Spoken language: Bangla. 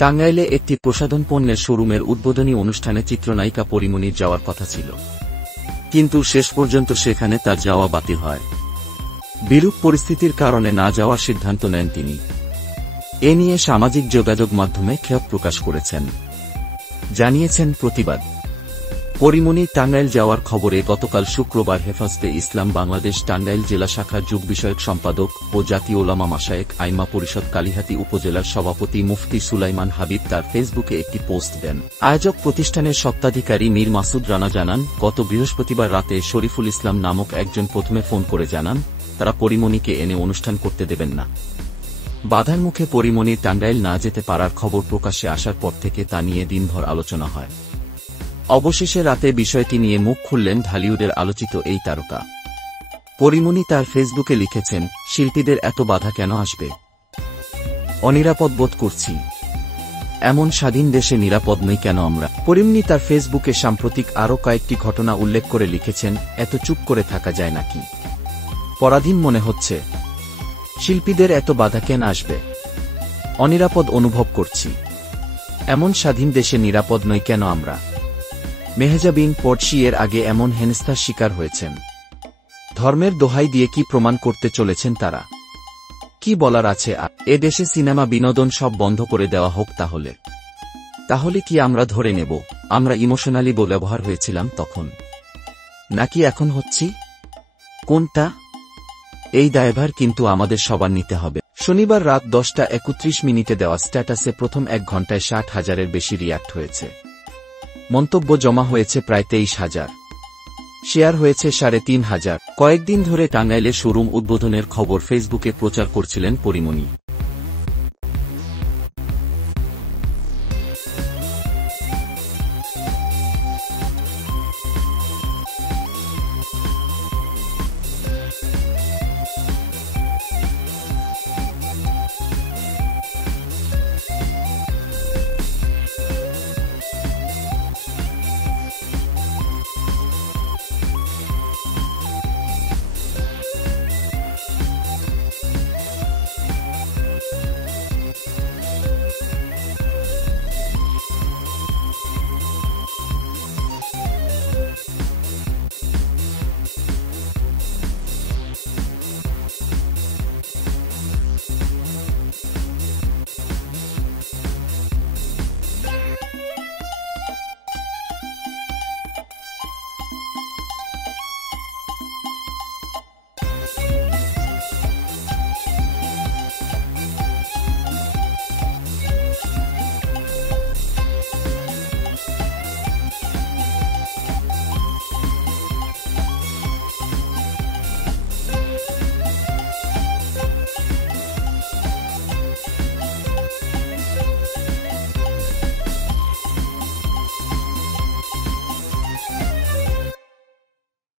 টাঙ্গাইলে একটি প্রসাধন পণ্যের শোরুমের উদ্বোধনী অনুষ্ঠানে চিত্রনায়িকা পরীমনির যাওয়ার কথা ছিল, কিন্তু শেষ পর্যন্ত সেখানে তার যাওয়া বাতিল হয়। বিরূপ পরিস্থিতির কারণে না যাওয়ার সিদ্ধান্ত নেন তিনি। এ নিয়ে সামাজিক যোগাযোগ মাধ্যমে ক্ষোভ প্রকাশ করেছেন, জানিয়েছেন প্রতিবাদ। পরীমনি টাঙ্গাইল যাওয়ার খবরে গতকাল শুক্রবার হেফাজতে ইসলাম বাংলাদেশ টাঙ্গাইল জেলা শাখার যুগ বিষয়ক সম্পাদক ও জাতীয় ওলামা মাশায়েখ আইমা পরিষদ কালিহাতী উপজেলার সভাপতি মুফতি সুলাইমান হাবিব তার ফেসবুকে একটি পোস্ট দেন। আয়োজক প্রতিষ্ঠানের স্বত্বাধিকারী মীর মাসুদ রানা জানান, গত বৃহস্পতিবার রাতে শরীফুল ইসলাম নামক একজন প্রথমে ফোন করে জানান তারা পরীমনিকে এনে অনুষ্ঠান করতে দেবেন না। বাধার মুখে পরীমনি টাঙ্গাইল না যেতে পারার খবর প্রকাশ্যে আসার পর থেকে তা নিয়ে দিনভর আলোচনা হয়। অবশেষে রাতে বিষয়টি নিয়ে মুখ খুললেন ঢালিউডের আলোচিত এই তারকা। পরীমনি তার ফেসবুকে লিখেছেন, শিল্পীদের এত বাধা কেন আসবে? অনিরাপদ বোধ করছি। এমন স্বাধীন দেশে নিরাপদ নই কেন আমরা? পরীমনি তার ফেসবুকে সাম্প্রতিক আরও কয়েকটি ঘটনা উল্লেখ করে লিখেছেন, এত চুপ করে থাকা যায় নাকি? পরাধীন মনে হচ্ছে। শিল্পীদের এত বাধা কেন আসবে? অনিরাপদ অনুভব করছি। এমন স্বাধীন দেশে নিরাপদ নই কেন আমরা? মেহজাবিন পড়শি এর আগে এমন হেনস্থার শিকার হয়েছেন। ধর্মের দোহাই দিয়ে কি প্রমাণ করতে চলেছেন তারা? কি বলার আছে আর? এ দেশে সিনেমা বিনোদন সব বন্ধ করে দেওয়া হোক তাহলে কি আমরা ধরে নেব আমরা ইমোশনালি ব্যবহার হয়েছিলাম তখন, নাকি এখন হচ্ছি? কোনটা? এই দায়ভার কিন্তু আমাদের সবার নিতে হবে। শনিবার রাত 10টা31 দেওয়া স্ট্যাটাসে প্রথম 1 ঘণ্টায় 60,000-এর বেশি রিয়্যাক্ট হয়েছে। মন্তব্য জমা হয়েছে প্রায় 23,000। শেয়ার হয়েছে 3,500। কয়েকদিন ধরে টাঙ্গাইলে শোরুম উদ্বোধনের খবর ফেসবুকে প্রচার করছিলেন পরীমনি।